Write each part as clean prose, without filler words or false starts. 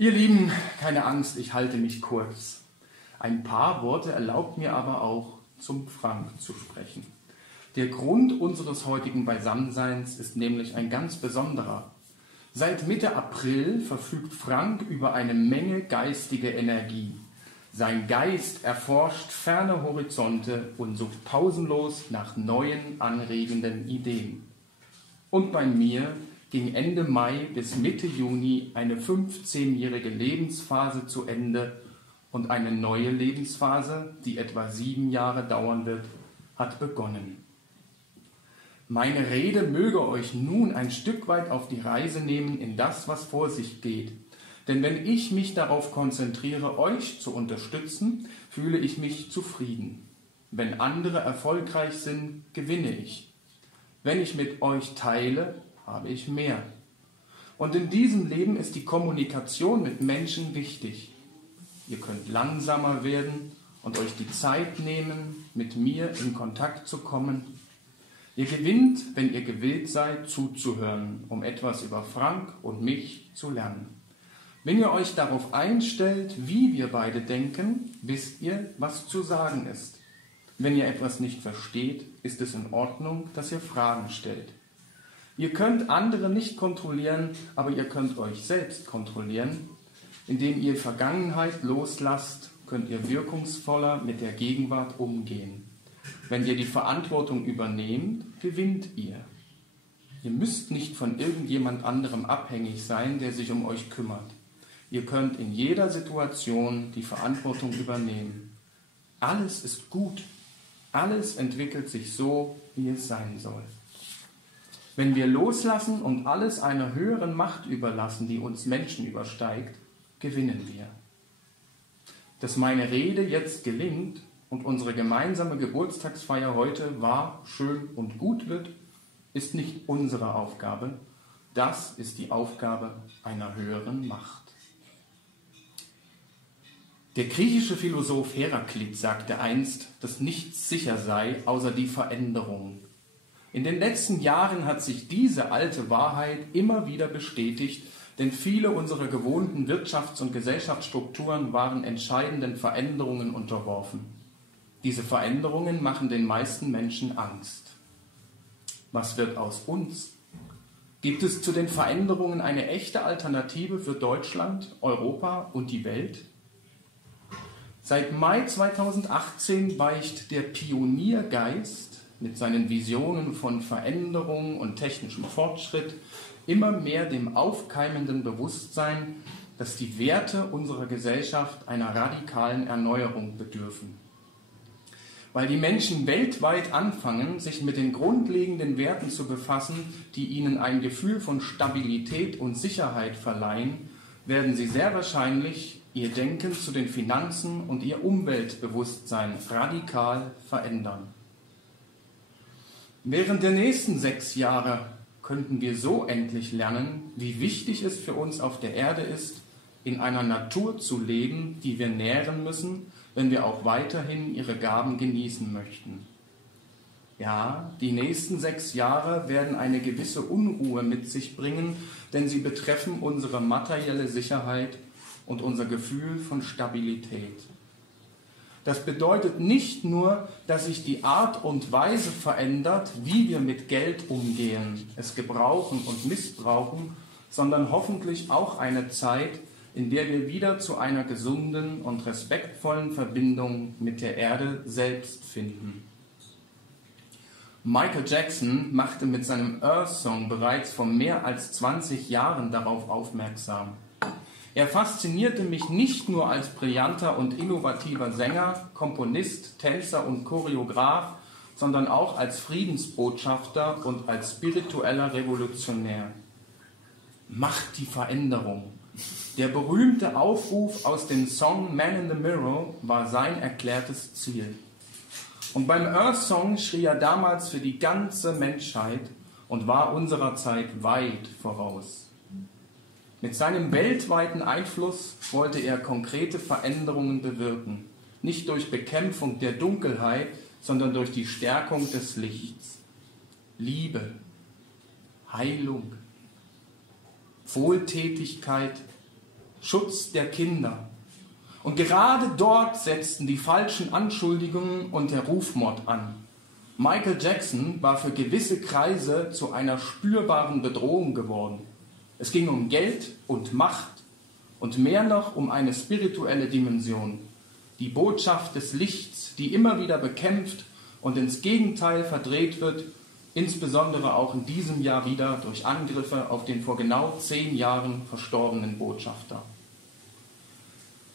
Ihr Lieben, keine Angst, ich halte mich kurz. Ein paar Worte erlaubt mir aber auch, zum Frank zu sprechen. Der Grund unseres heutigen Beisammenseins ist nämlich ein ganz besonderer. Seit Mitte April verfügt Frank über eine Menge geistige Energie. Sein Geist erforscht ferne Horizonte und sucht pausenlos nach neuen, anregenden Ideen. Und bei mir ging Ende Mai bis Mitte Juni eine 15-jährige Lebensphase zu Ende und eine neue Lebensphase, die etwa 7 Jahre dauern wird, hat begonnen. Meine Rede möge euch nun ein Stück weit auf die Reise nehmen in das, was vor sich geht. Denn wenn ich mich darauf konzentriere, euch zu unterstützen, fühle ich mich zufrieden. Wenn andere erfolgreich sind, gewinne ich. Wenn ich mit euch teile, habe ich mehr. Und in diesem Leben ist die Kommunikation mit Menschen wichtig. Ihr könnt langsamer werden und euch die Zeit nehmen, mit mir in Kontakt zu kommen. Ihr gewinnt, wenn ihr gewillt seid, zuzuhören, um etwas über Frank und mich zu lernen. Wenn ihr euch darauf einstellt, wie wir beide denken, wisst ihr, was zu sagen ist. Wenn ihr etwas nicht versteht, ist es in Ordnung, dass ihr Fragen stellt. Ihr könnt andere nicht kontrollieren, aber ihr könnt euch selbst kontrollieren. Indem ihr Vergangenheit loslasst, könnt ihr wirkungsvoller mit der Gegenwart umgehen. Wenn ihr die Verantwortung übernehmt, gewinnt ihr. Ihr müsst nicht von irgendjemand anderem abhängig sein, der sich um euch kümmert. Ihr könnt in jeder Situation die Verantwortung übernehmen. Alles ist gut. Alles entwickelt sich so, wie es sein soll. Wenn wir loslassen und alles einer höheren Macht überlassen, die uns Menschen übersteigt, gewinnen wir. Dass meine Rede jetzt gelingt und unsere gemeinsame Geburtstagsfeier heute wahr, schön und gut wird, ist nicht unsere Aufgabe. Das ist die Aufgabe einer höheren Macht. Der griechische Philosoph Heraklit sagte einst, dass nichts sicher sei, außer die Veränderung. In den letzten Jahren hat sich diese alte Wahrheit immer wieder bestätigt, denn viele unserer gewohnten Wirtschafts- und Gesellschaftsstrukturen waren entscheidenden Veränderungen unterworfen. Diese Veränderungen machen den meisten Menschen Angst. Was wird aus uns? Gibt es zu den Veränderungen eine echte Alternative für Deutschland, Europa und die Welt? Seit Mai 2018 weicht der Pioniergeist mit seinen Visionen von Veränderung und technischem Fortschritt immer mehr dem aufkeimenden Bewusstsein, dass die Werte unserer Gesellschaft einer radikalen Erneuerung bedürfen. Weil die Menschen weltweit anfangen, sich mit den grundlegenden Werten zu befassen, die ihnen ein Gefühl von Stabilität und Sicherheit verleihen, werden sie sehr wahrscheinlich ihr Denken zu den Finanzen und ihr Umweltbewusstsein radikal verändern. Während der nächsten 6 Jahre könnten wir so endlich lernen, wie wichtig es für uns auf der Erde ist, in einer Natur zu leben, die wir nähren müssen, wenn wir auch weiterhin ihre Gaben genießen möchten. Ja, die nächsten 6 Jahre werden eine gewisse Unruhe mit sich bringen, denn sie betreffen unsere materielle Sicherheit und unser Gefühl von Stabilität. Das bedeutet nicht nur, dass sich die Art und Weise verändert, wie wir mit Geld umgehen, es gebrauchen und missbrauchen, sondern hoffentlich auch eine Zeit, in der wir wieder zu einer gesunden und respektvollen Verbindung mit der Erde selbst finden. Michael Jackson machte mit seinem Earth Song bereits vor mehr als 20 Jahren darauf aufmerksam. Er faszinierte mich nicht nur als brillanter und innovativer Sänger, Komponist, Tänzer und Choreograf, sondern auch als Friedensbotschafter und als spiritueller Revolutionär. Macht die Veränderung. Der berühmte Aufruf aus dem Song Man in the Mirror war sein erklärtes Ziel. Und beim Earth Song schrie er damals für die ganze Menschheit und war unserer Zeit weit voraus. Mit seinem weltweiten Einfluss wollte er konkrete Veränderungen bewirken, nicht durch Bekämpfung der Dunkelheit, sondern durch die Stärkung des Lichts. Liebe, Heilung, Wohltätigkeit, Schutz der Kinder. Und gerade dort setzten die falschen Anschuldigungen und der Rufmord an. Michael Jackson war für gewisse Kreise zu einer spürbaren Bedrohung geworden. Es ging um Geld und Macht und mehr noch um eine spirituelle Dimension. Die Botschaft des Lichts, die immer wieder bekämpft und ins Gegenteil verdreht wird, insbesondere auch in diesem Jahr wieder durch Angriffe auf den vor genau 10 Jahren verstorbenen Botschafter.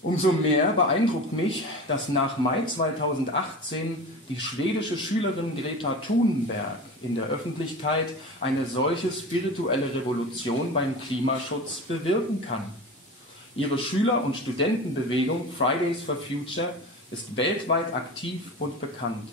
Umso mehr beeindruckt mich, dass nach Mai 2018 die schwedische Schülerin Greta Thunberg in der Öffentlichkeit eine solche spirituelle Revolution beim Klimaschutz bewirken kann. Ihre Schüler- und Studentenbewegung Fridays for Future ist weltweit aktiv und bekannt.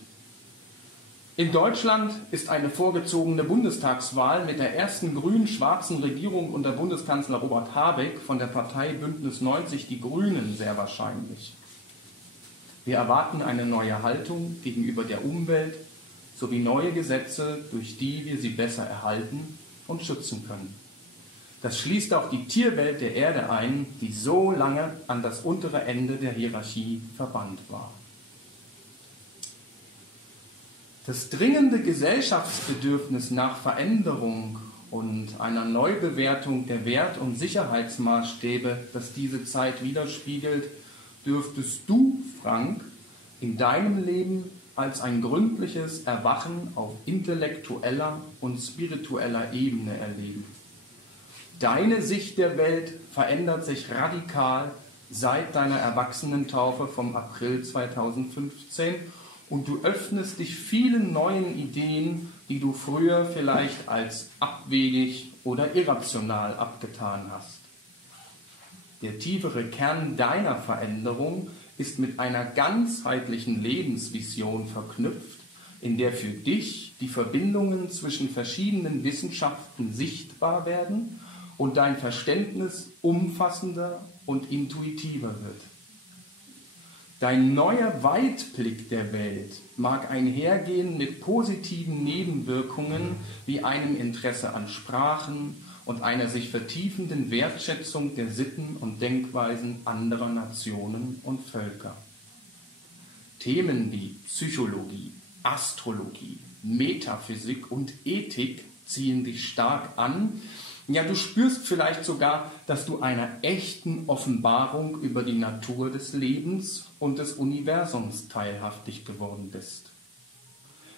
In Deutschland ist eine vorgezogene Bundestagswahl mit der ersten grün-schwarzen Regierung unter Bundeskanzler Robert Habeck von der Partei Bündnis 90 Die Grünen sehr wahrscheinlich. Wir erwarten eine neue Haltung gegenüber der Umwelt sowie neue Gesetze, durch die wir sie besser erhalten und schützen können. Das schließt auch die Tierwelt der Erde ein, die so lange an das untere Ende der Hierarchie verbannt war. Das dringende Gesellschaftsbedürfnis nach Veränderung und einer Neubewertung der Wert- und Sicherheitsmaßstäbe, das diese Zeit widerspiegelt, dürftest du, Frank, in deinem Leben als ein gründliches Erwachen auf intellektueller und spiritueller Ebene erleben. Deine Sicht der Welt verändert sich radikal seit deiner Erwachsenentaufe vom April 2015 und du öffnest dich vielen neuen Ideen, die du früher vielleicht als abwegig oder irrational abgetan hast. Der tiefere Kern deiner Veränderung ist mit einer ganzheitlichen Lebensvision verknüpft, in der für dich die Verbindungen zwischen verschiedenen Wissenschaften sichtbar werden und dein Verständnis umfassender und intuitiver wird. Dein neuer Weitblick der Welt mag einhergehen mit positiven Nebenwirkungen wie einem Interesse an Sprachen und einer sich vertiefenden Wertschätzung der Sitten und Denkweisen anderer Nationen und Völker. Themen wie Psychologie, Astrologie, Metaphysik und Ethik ziehen dich stark an. Ja, du spürst vielleicht sogar, dass du einer echten Offenbarung über die Natur des Lebens und des Universums teilhaftig geworden bist.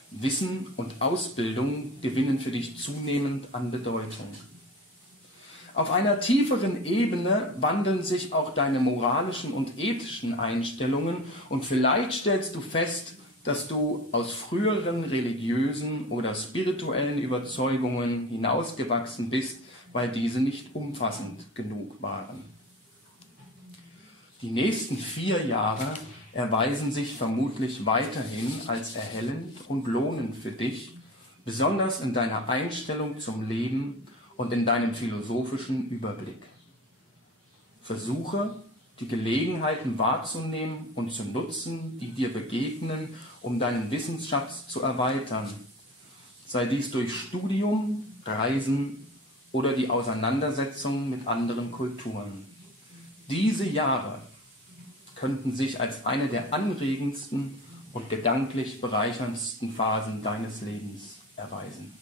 Wissen und Ausbildung gewinnen für dich zunehmend an Bedeutung. Auf einer tieferen Ebene wandeln sich auch deine moralischen und ethischen Einstellungen und vielleicht stellst du fest, dass du aus früheren religiösen oder spirituellen Überzeugungen hinausgewachsen bist, weil diese nicht umfassend genug waren. Die nächsten 4 Jahre erweisen sich vermutlich weiterhin als erhellend und lohnend für dich, besonders in deiner Einstellung zum Leben und in deinem philosophischen Überblick. Versuche, die Gelegenheiten wahrzunehmen und zu nutzen, die dir begegnen, um deinen Wissensschatz zu erweitern, sei dies durch Studium, Reisen oder die Auseinandersetzung mit anderen Kulturen. Diese Jahre könnten sich als eine der anregendsten und gedanklich bereicherndsten Phasen deines Lebens erweisen.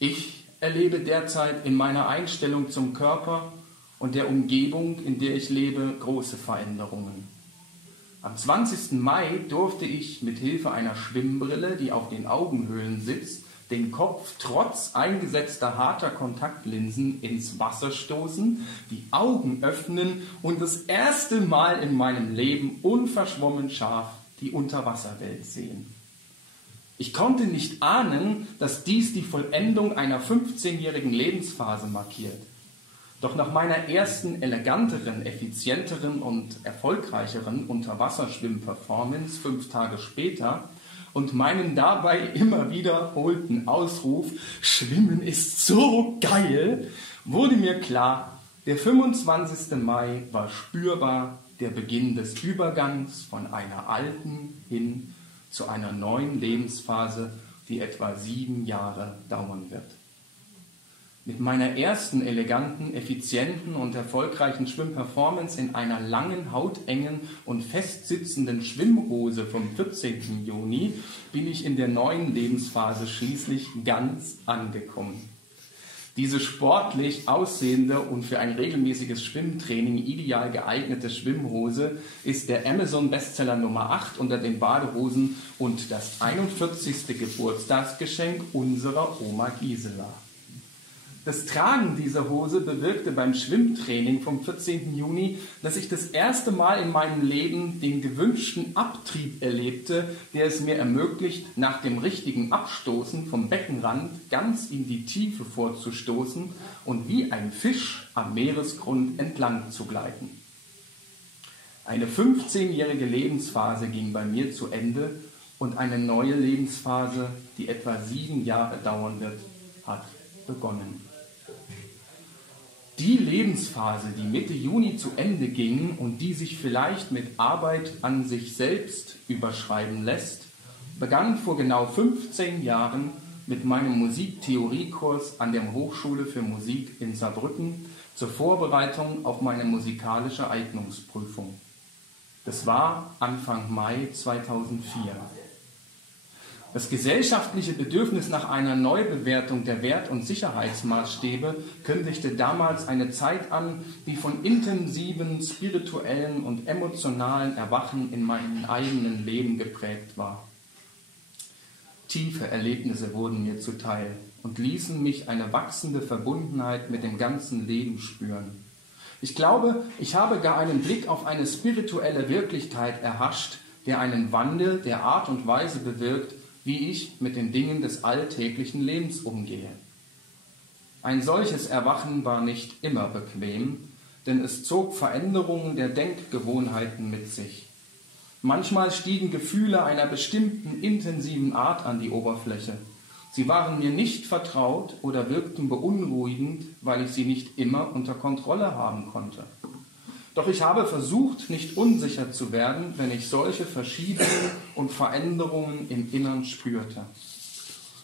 Ich erlebe derzeit in meiner Einstellung zum Körper und der Umgebung, in der ich lebe, große Veränderungen. Am 20. Mai durfte ich mit Hilfe einer Schwimmbrille, die auf den Augenhöhlen sitzt, den Kopf trotz eingesetzter harter Kontaktlinsen ins Wasser stoßen, die Augen öffnen und das erste Mal in meinem Leben unverschwommen scharf die Unterwasserwelt sehen. Ich konnte nicht ahnen, dass dies die Vollendung einer 15-jährigen Lebensphase markiert. Doch nach meiner ersten eleganteren, effizienteren und erfolgreicheren Unterwasserschwimm-Performance 5 Tage später und meinen dabei immer wiederholten Ausruf „Schwimmen ist so geil!", wurde mir klar, der 25. Mai war spürbar der Beginn des Übergangs von einer alten hin zu einer neuen Lebensphase, die etwa 7 Jahre dauern wird. Mit meiner ersten eleganten, effizienten und erfolgreichen Schwimmperformance in einer langen, hautengen und festsitzenden Schwimmhose vom 14. Juni bin ich in der neuen Lebensphase schließlich ganz angekommen. Diese sportlich aussehende und für ein regelmäßiges Schwimmtraining ideal geeignete Schwimmhose ist der Amazon-Bestseller Nummer 8 unter den Badehosen und das 41. Geburtstagsgeschenk unserer Oma Gisela. Das Tragen dieser Hose bewirkte beim Schwimmtraining vom 14. Juni, dass ich das erste Mal in meinem Leben den gewünschten Abtrieb erlebte, der es mir ermöglicht, nach dem richtigen Abstoßen vom Beckenrand ganz in die Tiefe vorzustoßen und wie ein Fisch am Meeresgrund entlang zu gleiten. Eine 15-jährige Lebensphase ging bei mir zu Ende und eine neue Lebensphase, die etwa 7 Jahre dauern wird, hat begonnen. Die Lebensphase, die Mitte Juni zu Ende ging und die sich vielleicht mit Arbeit an sich selbst überschreiben lässt, begann vor genau 15 Jahren mit meinem Musiktheoriekurs an der Hochschule für Musik in Saarbrücken zur Vorbereitung auf meine musikalische Eignungsprüfung. Das war Anfang Mai 2004. Das gesellschaftliche Bedürfnis nach einer Neubewertung der Wert- und Sicherheitsmaßstäbe kündigte damals eine Zeit an, die von intensiven spirituellen und emotionalen Erwachen in meinem eigenen Leben geprägt war. Tiefe Erlebnisse wurden mir zuteil und ließen mich eine wachsende Verbundenheit mit dem ganzen Leben spüren. Ich glaube, ich habe gar einen Blick auf eine spirituelle Wirklichkeit erhascht, der einen Wandel der Art und Weise bewirkt, wie ich mit den Dingen des alltäglichen Lebens umgehe. Ein solches Erwachen war nicht immer bequem, denn es zog Veränderungen der Denkgewohnheiten mit sich. Manchmal stiegen Gefühle einer bestimmten intensiven Art an die Oberfläche. Sie waren mir nicht vertraut oder wirkten beunruhigend, weil ich sie nicht immer unter Kontrolle haben konnte. Doch ich habe versucht, nicht unsicher zu werden, wenn ich solche Verschiebungen und Veränderungen im Innern spürte.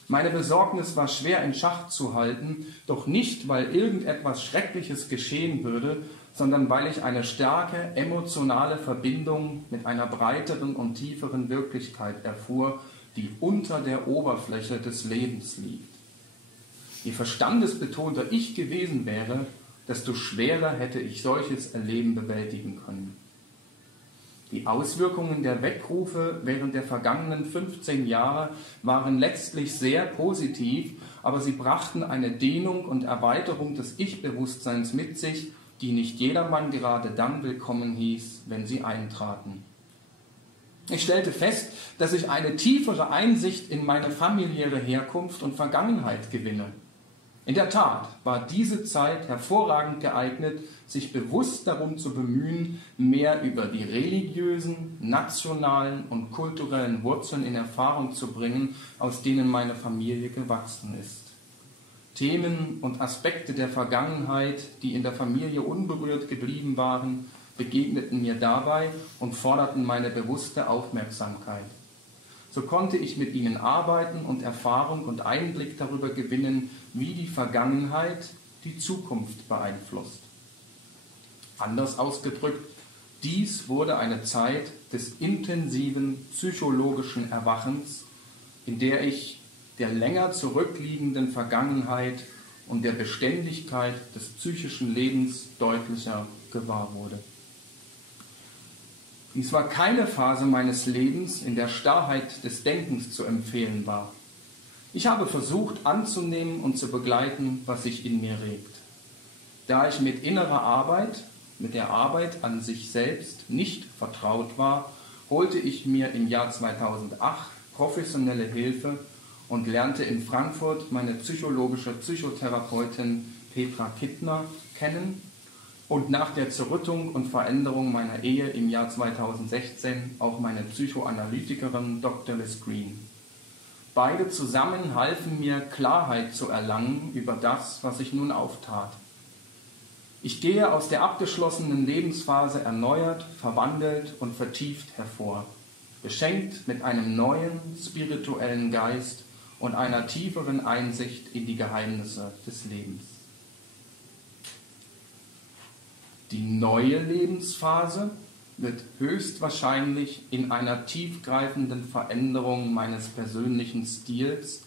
Meine Besorgnis war schwer in Schach zu halten, doch nicht, weil irgendetwas Schreckliches geschehen würde, sondern weil ich eine starke emotionale Verbindung mit einer breiteren und tieferen Wirklichkeit erfuhr, die unter der Oberfläche des Lebens liegt. Je verstandesbetonter ich gewesen wäre, desto schwerer hätte ich solches Erleben bewältigen können. Die Auswirkungen der Weckrufe während der vergangenen 15 Jahre waren letztlich sehr positiv, aber sie brachten eine Dehnung und Erweiterung des Ich-Bewusstseins mit sich, die nicht jedermann gerade dann willkommen hieß, wenn sie eintraten. Ich stellte fest, dass ich eine tiefere Einsicht in meine familiäre Herkunft und Vergangenheit gewinne. In der Tat war diese Zeit hervorragend geeignet, sich bewusst darum zu bemühen, mehr über die religiösen, nationalen und kulturellen Wurzeln in Erfahrung zu bringen, aus denen meine Familie gewachsen ist. Themen und Aspekte der Vergangenheit, die in der Familie unberührt geblieben waren, begegneten mir dabei und forderten meine bewusste Aufmerksamkeit. So konnte ich mit ihnen arbeiten und Erfahrung und Einblick darüber gewinnen, wie die Vergangenheit die Zukunft beeinflusst. Anders ausgedrückt, dies wurde eine Zeit des intensiven psychologischen Erwachens, in der ich der länger zurückliegenden Vergangenheit und der Beständigkeit des psychischen Lebens deutlicher gewahr wurde. Dies war keine Phase meines Lebens, in der Starrheit des Denkens zu empfehlen war. Ich habe versucht anzunehmen und zu begleiten, was sich in mir regt. Da ich mit innerer Arbeit, mit der Arbeit an sich selbst nicht vertraut war, holte ich mir im Jahr 2008 professionelle Hilfe und lernte in Frankfurt meine psychologische Psychotherapeutin Petra Kittner kennen und nach der Zerrüttung und Veränderung meiner Ehe im Jahr 2016 auch meine Psychoanalytikerin Dr. Liz Green. Beide zusammen halfen mir, Klarheit zu erlangen über das, was sich nun auftat. Ich gehe aus der abgeschlossenen Lebensphase erneuert, verwandelt und vertieft hervor, beschenkt mit einem neuen spirituellen Geist und einer tieferen Einsicht in die Geheimnisse des Lebens. Die neue Lebensphase wird höchstwahrscheinlich in einer tiefgreifenden Veränderung meines persönlichen Stils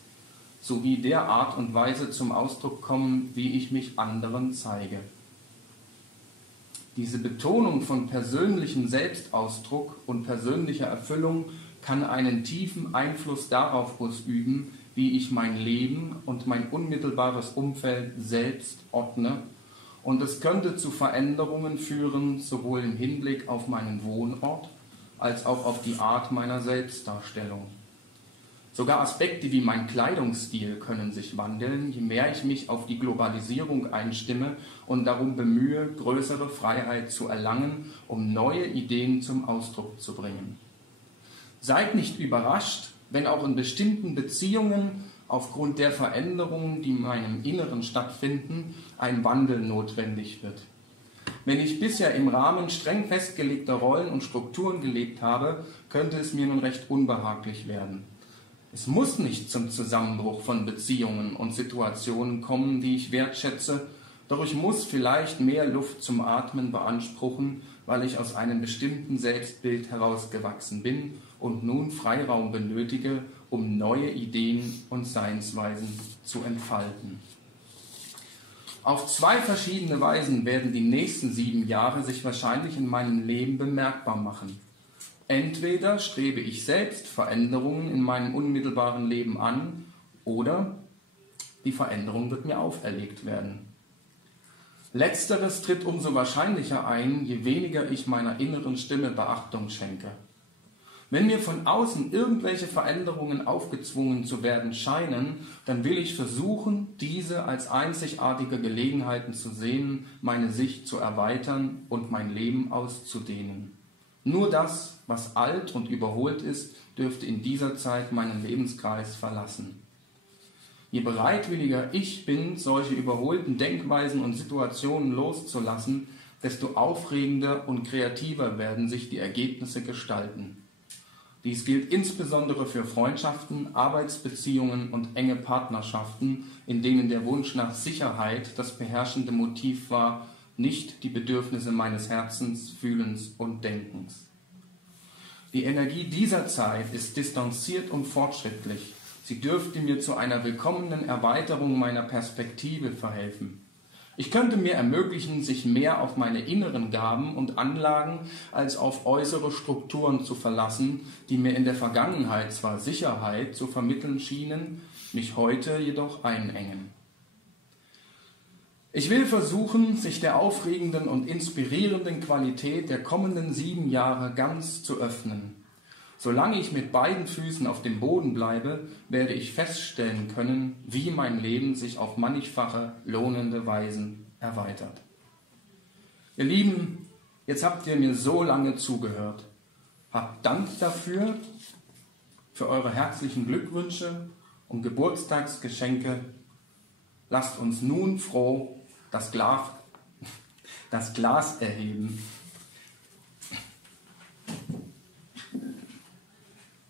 sowie der Art und Weise zum Ausdruck kommen, wie ich mich anderen zeige. Diese Betonung von persönlichem Selbstausdruck und persönlicher Erfüllung kann einen tiefen Einfluss darauf ausüben, wie ich mein Leben und mein unmittelbares Umfeld selbst ordne, und es könnte zu Veränderungen führen, sowohl im Hinblick auf meinen Wohnort als auch auf die Art meiner Selbstdarstellung. Sogar Aspekte wie mein Kleidungsstil können sich wandeln, je mehr ich mich auf die Globalisierung einstimme und darum bemühe, größere Freiheit zu erlangen, um neue Ideen zum Ausdruck zu bringen. Seid nicht überrascht, wenn auch in bestimmten Beziehungen aufgrund der Veränderungen, die in meinem Inneren stattfinden, ein Wandel notwendig wird. Wenn ich bisher im Rahmen streng festgelegter Rollen und Strukturen gelebt habe, könnte es mir nun recht unbehaglich werden. Es muss nicht zum Zusammenbruch von Beziehungen und Situationen kommen, die ich wertschätze, doch ich muss vielleicht mehr Luft zum Atmen beanspruchen, weil ich aus einem bestimmten Selbstbild herausgewachsen bin und nun Freiraum benötige, um neue Ideen und Seinsweisen zu entfalten. Auf 2 verschiedene Weisen werden die nächsten 7 Jahre sich wahrscheinlich in meinem Leben bemerkbar machen. Entweder strebe ich selbst Veränderungen in meinem unmittelbaren Leben an, oder die Veränderung wird mir auferlegt werden. Letzteres tritt umso wahrscheinlicher ein, je weniger ich meiner inneren Stimme Beachtung schenke. Wenn mir von außen irgendwelche Veränderungen aufgezwungen zu werden scheinen, dann will ich versuchen, diese als einzigartige Gelegenheiten zu sehen, meine Sicht zu erweitern und mein Leben auszudehnen. Nur das, was alt und überholt ist, dürfte in dieser Zeit meinen Lebenskreis verlassen. Je bereitwilliger ich bin, solche überholten Denkweisen und Situationen loszulassen, desto aufregender und kreativer werden sich die Ergebnisse gestalten. Dies gilt insbesondere für Freundschaften, Arbeitsbeziehungen und enge Partnerschaften, in denen der Wunsch nach Sicherheit das beherrschende Motiv war, nicht die Bedürfnisse meines Herzens, Fühlens und Denkens. Die Energie dieser Zeit ist distanziert und fortschrittlich. Sie dürfte mir zu einer willkommenen Erweiterung meiner Perspektive verhelfen. Ich könnte mir ermöglichen, sich mehr auf meine inneren Gaben und Anlagen als auf äußere Strukturen zu verlassen, die mir in der Vergangenheit zwar Sicherheit zu vermitteln schienen, mich heute jedoch einengen. Ich will versuchen, sich der aufregenden und inspirierenden Qualität der kommenden 7 Jahre ganz zu öffnen. Solange ich mit beiden Füßen auf dem Boden bleibe, werde ich feststellen können, wie mein Leben sich auf mannigfache, lohnende Weisen erweitert. Ihr Lieben, jetzt habt ihr mir so lange zugehört. Habt Dank dafür, für eure herzlichen Glückwünsche und Geburtstagsgeschenke. Lasst uns nun froh das Glas erheben.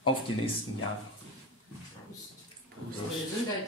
Auf die nächsten Jahre. Gesundheit.